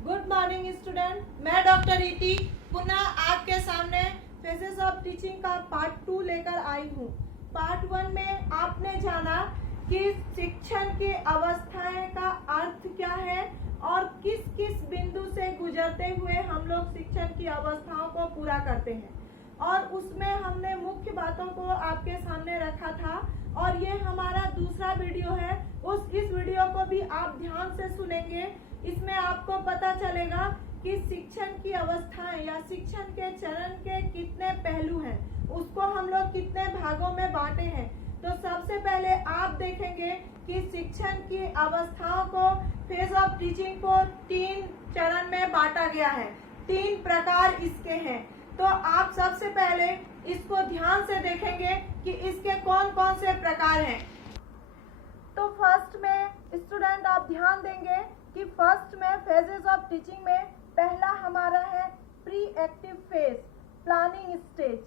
Good morning student, मैं doctor इति पुनः आपके सामने फेसेस ऑफ टीचिंग का पार्ट 2 लेकर आई हूँ। पार्ट 1 में आपने जाना कि शिक्षण की अवस्थाएं का अर्थ क्या है और किस किस बिंदु से गुजरते हुए हम लोग शिक्षण की अवस्थाओं को पूरा करते हैं, और उसमें हमने मुख्य बातों को आपके सामने रखा था। और ये हमारा दूसरा वीडियो है, इस वीडियो को भी आप ध्यान से सुनेंगे। इसमें आपको पता चलेगा कि शिक्षण की अवस्थाएं या शिक्षण के चरण के कितने पहलू हैं, उसको हम लोग कितने भागों में बांटे हैं। तो सबसे पहले आप देखेंगे कि शिक्षण की अवस्थाओं को, फेज ऑफ टीचिंग को 3 चरण में बांटा गया है। 3 प्रकार इसके हैं। तो आप सबसे पहले इसको ध्यान से देखेंगे कि इसके कौन कौन से प्रकार हैं। तो फर्स्ट में स्टूडेंट आप ध्यान देंगे कि फर्स्ट में फेजेस ऑफ टीचिंग में पहला हमारा है pre active phase, planning stage,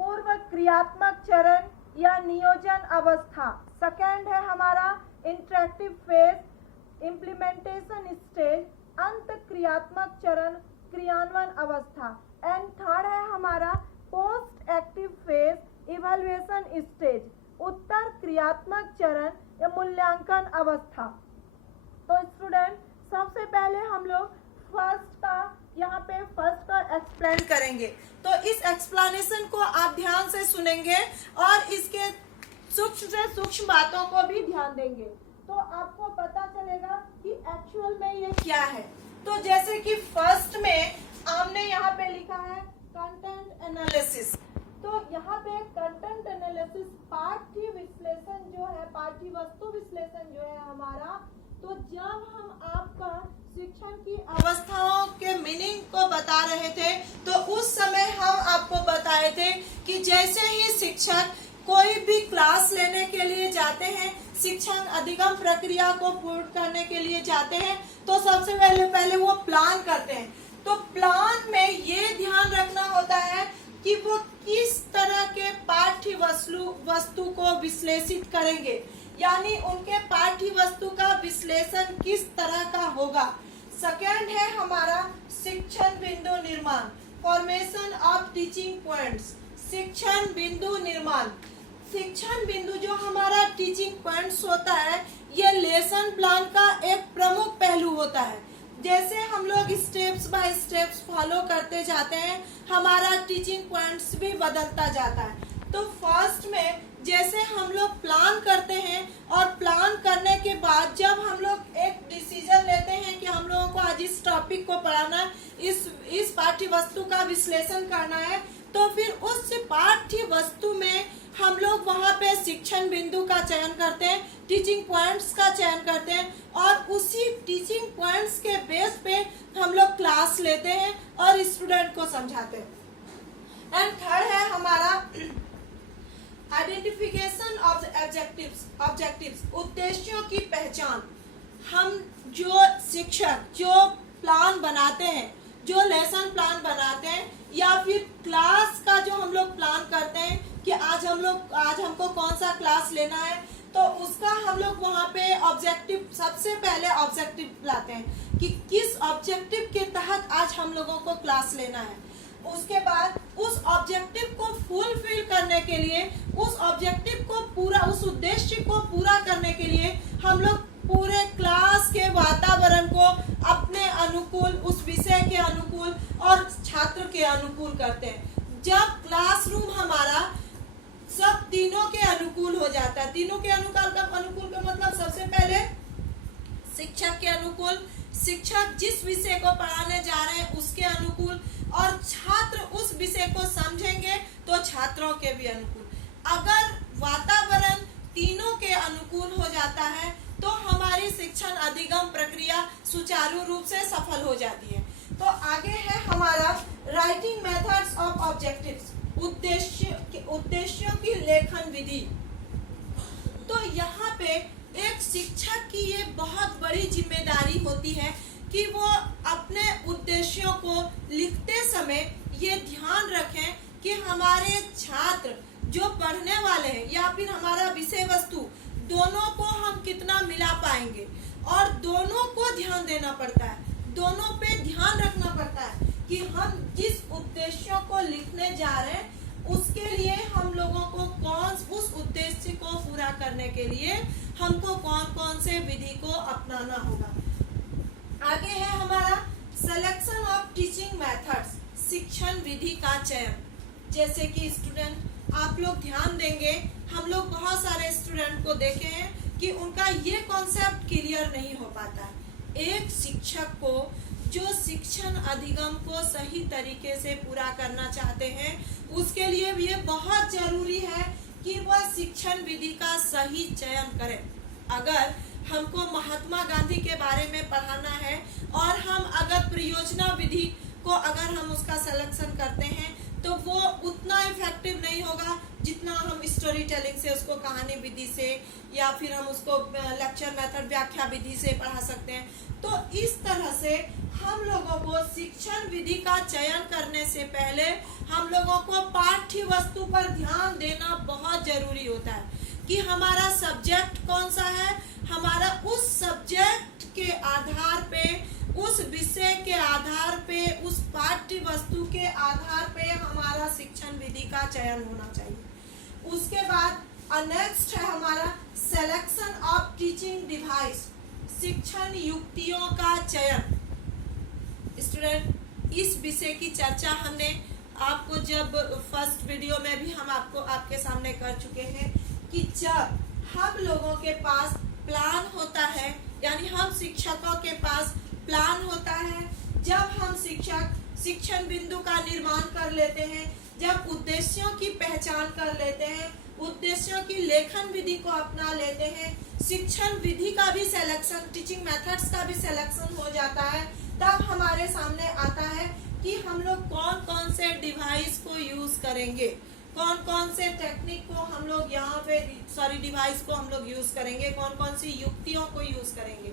पूर्व क्रियात्मक चरण या नियोजन अवस्था। सेकेंड है हमारा इंटरेक्टिव फेज, इम्प्लीमेंटेशन स्टेज, अंत क्रियात्मक चरण, क्रियान्वयन अवस्था। एंड थर्ड है हमारा post active phase, evaluation stage, उत्तर क्रियात्मक चरण या मूल्यांकन अवस्था। तो स्टूडेंट सबसे पहले हम लोग फर्स्ट का एक्सप्लेन करेंगे। तो इस एक्सप्लेनेशन को आप ध्यान से सुनेंगे और इसके सूक्ष्म से सूक्ष्म बातों को भी ध्यान देंगे, तो आपको पता चलेगा कि एक्चुअल में ये क्या है। तो जैसे कि फर्स्ट में हमने यहाँ पे लिखा है कंटेंट एनालिसिस। तो यहाँ पे कंटेंट एनालिसिस पाठ्य विश्लेषण जो है, पाठ्य वस्तु विश्लेषण जो है हमारा। तो जब हम आपका शिक्षण की अवस्थाओं के मीनिंग को बता रहे थे, तो उस समय हम आपको बताए थे कि जैसे ही शिक्षक कोई भी क्लास लेने के लिए जाते हैं, शिक्षण अधिगम प्रक्रिया को पूर्ण करने के लिए जाते हैं, तो सबसे पहले वो प्लान करते हैं। तो प्लान में ये ध्यान रखना होता है कि वो किस तरह के पाठ्य वस्तु को विश्लेषित करेंगे, यानी उनके पाठ्य वस्तु का विश्लेषण किस तरह का होगा। सेकेंड है हमारा शिक्षण बिंदु निर्माण, फॉर्मेशन ऑफ टीचिंग पॉइंट्स, शिक्षण बिंदु निर्माण। शिक्षण बिंदु जो हमारा टीचिंग पॉइंट्स होता है, ये लेसन प्लान का एक प्रमुख पहलू होता है। जैसे हम लोग स्टेप्स बाय स्टेप्स फॉलो करते जाते हैं, हमारा टीचिंग पॉइंट्स भी बदलता जाता है। तो फर्स्ट में जैसे हम लोग प्लान करते हैं, और प्लान करने के बाद जब हम लोग एक डिसीजन लेते हैं कि हम लोगों को आज इस टॉपिक को पढ़ाना है, इस पाठ्य वस्तु का विश्लेषण करना है, तो फिर उस पाठ्य वस्तु में हम लोग वहाँ पे शिक्षण बिंदु का चयन करते हैं, टीचिंग पॉइंट्स का चयन करते हैं, और उसी टीचिंग पॉइंट्स के बेस पे हम लोग क्लास लेते हैं और स्टूडेंट को समझाते हैं। एंड थर्ड है हमारा आइडेंटिफिकेशन ऑफ ऑब्जेक्टिव्स, उद्देश्यों की पहचान। हम जो शिक्षक जो प्लान बनाते हैं, जो लेसन प्लान बनाते हैं, या फिर क्लास का जो हम लोग प्लान करते हैं कि आज हमको कौन सा क्लास लेना है, तो उसका हम लोग वहाँ पे ऑब्जेक्टिव, सबसे पहले ऑब्जेक्टिव लाते हैं कि किस ऑब्जेक्टिव के तहत आज हम लोगों को क्लास लेना है। उसके बाद उस ऑब्जेक्टिव को फुलफिल करने के लिए, उस ऑब्जेक्टिव को पूरा, उस उद्देश्य को पूरा करने के लिए हम लोग पूरे क्लास के वातावरण को अपने अनुकूल, उस विषय के अनुकूल और छात्र के अनुकूल करते हैं। जब क्लासरूम हमारा सब तीनों के अनुकूल हो जाता है, तीनों के अनुकूल का मतलब सबसे पहले शिक्षक के अनुकूल, शिक्षक जिस विषय को पढ़ाने जा रहे हैं उसके अनुकूल, और छात्र उस विषय को समझेंगे तो छात्रों के भी अनुकूल। अगर वातावरण तीनों के अनुकूल हो जाता है, तो हमारी शिक्षण अधिगम प्रक्रिया सुचारू रूप से सफल हो जाती है। तो आगे है हमारा राइटिंग मेथड्स ऑफ ऑब्जेक्टिव्स, उद्देश्यों की लेखन विधि। तो यहाँ पे एक शिक्षक की ये बहुत बड़ी जिम्मेदारी होती है कि वो अपने उद्देश्यों को लिखते समय ये ध्यान रखें कि हमारे छात्र जो पढ़ने वाले हैं या फिर हमारा विषय वस्तु, दोनों को हम कितना मिला पाएंगे, और दोनों को ध्यान देना पड़ता है। दोनों पे ध्यान रखना पड़ता है कि हम जिस उद्देश्यों को लिखने जा रहे हैं उसके लिए हम लोगों को उस उद्देश्य को पूरा करने के लिए हमको कौन कौन से विधि को अपनाना होगा। आगे है हमारा सिलेक्शन ऑफ टीचिंग मेथड्स, शिक्षण विधि का चयन। जैसे कि स्टूडेंट आप लोग ध्यान देंगे, हम लोग बहुत सारे स्टूडेंट को देखे हैं कि उनका ये कॉन्सेप्ट क्लियर नहीं हो पाता है। एक शिक्षक को जो शिक्षण अधिगम को सही तरीके से पूरा करना चाहते हैं उसके लिए भी ये बहुत जरूरी है कि वह शिक्षण विधि का सही चयन करें। अगर हमको महात्मा गांधी के बारे में पढ़ाना है और हम अगर परियोजना विधि को अगर हम उसका सिलेक्शन करते हैं तो वो उतना इफेक्टिव नहीं होगा जितना हम स्टोरी टेलिंग से, उसको कहानी विधि से या फिर हम उसको लेक्चर मेथड व्याख्या विधि से पढ़ा सकते हैं। तो इस तरह से हम लोगों को शिक्षण विधि का चयन करने से पहले हम लोगों को पाठ्य वस्तु पर ध्यान देना बहुत जरूरी होता है कि हमारा सब्जेक्ट कौन सा है, हमारा उस सब्जेक्ट के आधार पे, उस विषय के आधार पे, उस पाठ्य वस्तु के आधार पे हमारा शिक्षण विधि का चयन होना चाहिए। उसके बाद नेक्स्ट है हमारा सिलेक्शन ऑफ टीचिंग डिवाइस, शिक्षण युक्तियों का चयन। स्टूडेंट, इस विषय की चर्चा हमने आपको जब फर्स्ट वीडियो में भी हम आपके सामने कर चुके हैं कि जब हम लोगों के पास प्लान होता है, यानी हम शिक्षकों के पास प्लान होता है, जब हम शिक्षण बिंदु का निर्माण कर लेते हैं, जब उद्देश्यों की पहचान कर लेते हैं, उद्देश्यों की लेखन विधि को अपना लेते हैं, शिक्षण विधि का भी सिलेक्शन, टीचिंग मेथड्स का भी सिलेक्शन हो जाता है, तब हमारे सामने आता है कि हम लोग कौन कौन से डिवाइस को यूज करेंगे, कौन कौन से टेक्निक को हम लोग यहाँ पे डिवाइस को हम लोग यूज करेंगे, कौन कौन सी युक्तियों को यूज करेंगे।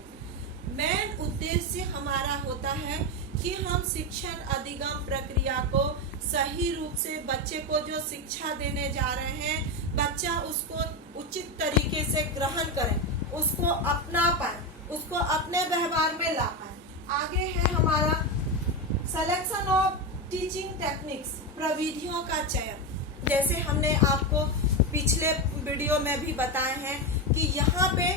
मेन उद्देश्य हमारा होता है कि हम शिक्षण अधिगम प्रक्रिया को सही रूप से बच्चे को जो शिक्षा देने जा रहे हैं, बच्चा उसको उचित तरीके से ग्रहण करें, उसको अपना पाए, उसको अपने व्यवहार में ला पाए। आगे है हमारा सिलेक्शन ऑफ टीचिंग टेक्निक्स, प्रविधियों का चयन। जैसे हमने आपको पिछले वीडियो में भी बताए हैं कि यहाँ पे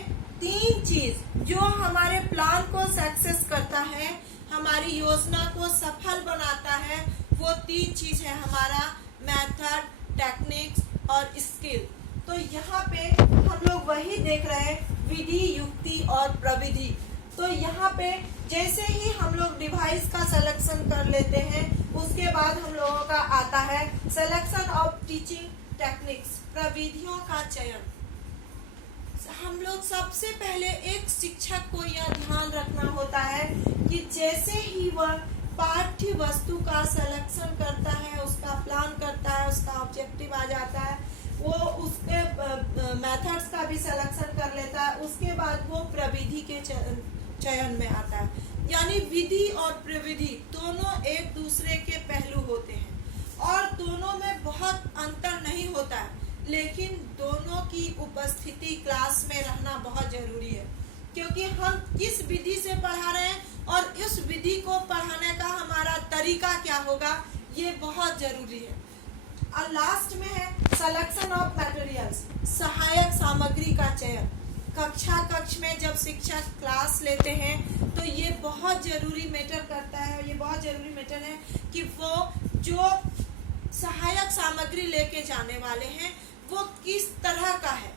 3 चीज जो हमारे प्लान को सक्सेस करता है, हमारी योजना को सफल बनाता है, वो 3 चीज है हमारा मेथड, टेक्निक्स और स्किल। तो यहाँ पे हम लोग वही देख रहे हैं, विधि, युक्ति और प्रविधि। तो यहाँ पे जैसे ही हम लोग डिवाइस का सिलेक्शन कर लेते हैं, उसके बाद हम लोगों का आता है सिलेक्शन ऑफ टीचिंग टेक्निक्स, प्रविधियों का चयन। हम लोग सबसे पहले एक शिक्षक को यह ध्यान रखना होता है कि जैसे ही वह पाठ्य वस्तु का सिलेक्शन करता है, उसका प्लान करता है, उसका ऑब्जेक्टिव आ जाता है, वो उसके मेथड्स का भी सिलेक्शन कर लेता है, उसके बाद वो प्रविधि के चयन में आता है। यानी विधि और प्रविधि दोनों एक दूसरे के पहलू होते हैं और दोनों में बहुत अंतर नहीं होता है, लेकिन दोनों की उपस्थिति क्लास में रहना बहुत जरूरी है, क्योंकि हम किस विधि से पढ़ा रहे हैं और इस विधि को पढ़ाने का हमारा तरीका क्या होगा, ये बहुत जरूरी है। और लास्ट में है सिलेक्शन ऑफ मटेरियल्स, सहायक सामग्री का चयन। कक्ष में जब शिक्षक क्लास लेते हैं तो ये बहुत जरूरी मैटर करता है, ये बहुत जरूरी मैटर है कि वो जो सहायक सामग्री लेके जाने वाले हैं वो किस तरह का है,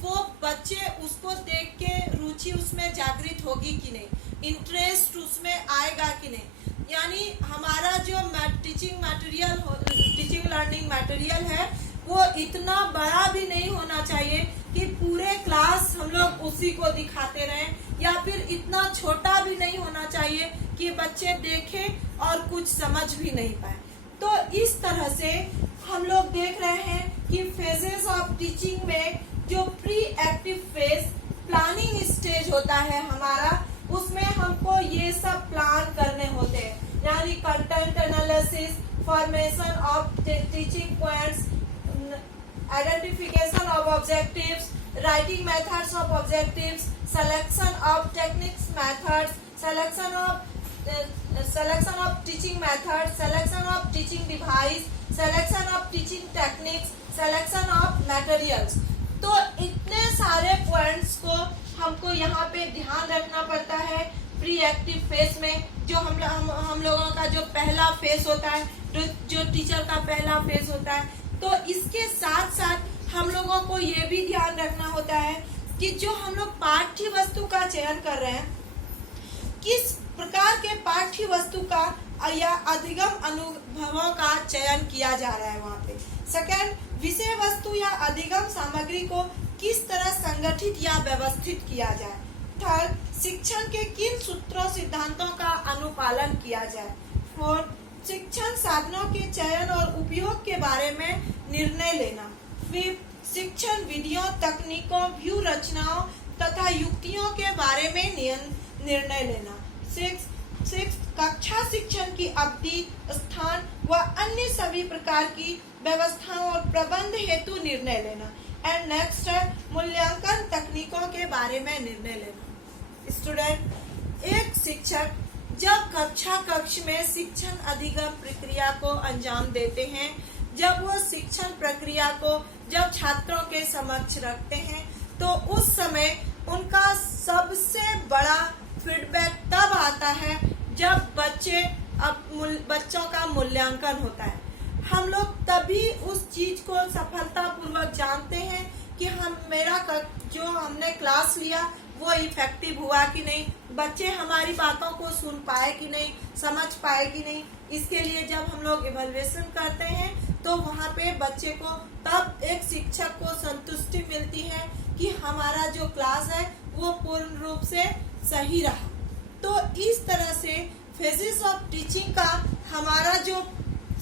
वो बच्चे उसको देख के रुचि उसमें जागृत होगी कि नहीं, इंटरेस्ट उसमें आएगा कि नहीं। यानी हमारा जो टीचिंग लर्निंग मटेरियल है वो इतना बड़ा भी नहीं होना चाहिए कि पूरे क्लास हम लोग उसी को दिखाते रहें, या फिर इतना छोटा भी नहीं होना चाहिए कि बच्चे देखें और कुछ समझ भी नहीं पाए। तो इस तरह से हम लोग देख रहे हैं कि फेजेस ऑफ टीचिंग में जो pre active phase, planning stage होता है हमारा, उसमें हमको ये सब प्लान करने होते हैं, यानी content analysis, formation of teaching points, identification of objectives, writing methods of objectives, selection of techniques methods, selection of selection of teaching method, selection of teaching device, selection of teaching techniques, selection of materials। तो इतने सारे points को हमको यहाँ पे ध्यान रखना पड़ता है प्री एक्टिव फेज में। जो हम लोगों का जो पहला फेज होता है, जो टीचर का पहला फेज होता है, तो इसके साथ साथ हम लोगों को ये भी ध्यान रखना होता है कि जो हम लोग पाठ्य वस्तु का चयन कर रहे हैं, किस प्रकार के पाठ्य वस्तु का या अधिगम अनुभवों का चयन किया जा रहा है वहाँ पे। सेकंड, विषय वस्तु या अधिगम सामग्री को किस तरह संगठित या व्यवस्थित किया जाए। थर्ड, शिक्षण के किन सूत्रों सिद्धांतों का अनुपालन किया जाए। फोर्थ, शिक्षण साधनों के चयन और उपयोग के बारे में निर्णय लेना। फिफ्थ, शिक्षण विधियों, तकनीकों, व्यू रचनाओं तथा युक्तियों के बारे में निर्णय लेना। सिक्स, कक्षा शिक्षण की अवधि, स्थान व अन्य सभी प्रकार की व्यवस्थाओं और प्रबंध हेतु निर्णय लेना। एंड नेक्स्ट है मूल्यांकन तकनीकों के बारे में निर्णय लेना। स्टूडेंट, एक शिक्षक जब कक्ष में शिक्षण अधिगम प्रक्रिया को अंजाम देते हैं, जब वो शिक्षण प्रक्रिया को जब छात्रों के समक्ष रखते हैं, तो उस समय उनका सबसे बड़ा फीडबैक तब आता है जब बच्चों का मूल्यांकन होता है। हम लोग तभी उस चीज को सफलतापूर्वक जानते हैं कि जो हमने क्लास लिया वो इफेक्टिव हुआ कि नहीं, बच्चे हमारी बातों को सुन पाए कि नहीं, समझ पाए कि नहीं। इसके लिए जब हम लोग इवैल्यूएशन करते हैं तो वहाँ पे बच्चे को तब एक शिक्षक को संतुष्टि मिलती है कि हमारा जो क्लास है वो पूर्ण रूप से सही रहा। तो इस तरह से फेजेस ऑफ टीचिंग का हमारा जो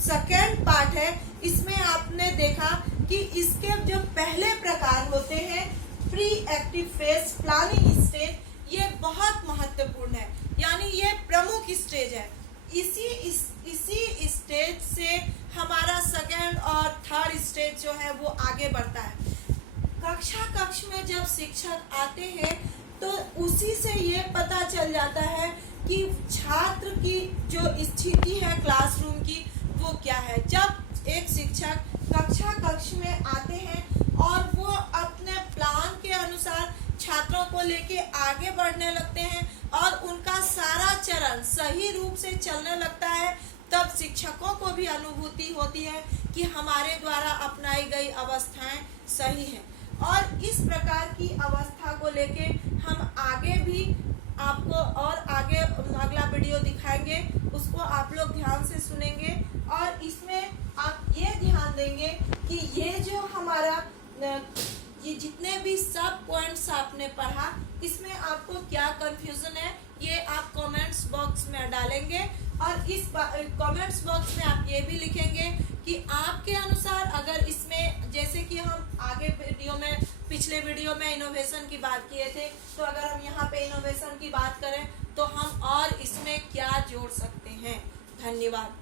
सेकेंड पार्ट है, इसमें आपने देखा कि इसके जो पहले प्रकार होते हैं pre active phase, planning stage, ये बहुत महत्वपूर्ण है, यानी ये प्रमुख स्टेज है। इसी स्टेज से हमारा सेकेंड और थर्ड स्टेज जो है वो आगे बढ़ता है। कक्ष में जब शिक्षक आते हैं तो उसी से ये पता चल जाता है कि छात्र की जो स्थिति है क्लासरूम की वो क्या है। जब एक शिक्षक कक्ष में आते हैं और वो अपने प्लान के अनुसार छात्रों को लेके आगे बढ़ने लगते हैं और उनका सारा चरण सही रूप से चलने लगता है, तब शिक्षकों को भी अनुभूति होती है कि हमारे द्वारा अपनाई गई अवस्थाएं सही हैं। और इस प्रकार की अवस्था को लेके हम आगे भी आपको और आगे अगला वीडियो दिखाएंगे, उसको आप लोग ध्यान से सुनेंगे और इसमें आप ये ध्यान देंगे कि ये जो हमारा ये जितने भी सब पॉइंट्स आपने पढ़ा, इसमें आपको क्या कंफ्यूजन है ये आप कमेंट्स बॉक्स में डालेंगे और इस कमेंट्स बॉक्स में आप ये भी लिखेंगे कि आपके अनुसार अगर इसमें, जैसे कि हम आगे पिछले वीडियो में इनोवेशन की बात किए थे, तो अगर हम यहाँ पे इनोवेशन की बात करें तो हम और इसमें क्या जोड़ सकते हैं। धन्यवाद।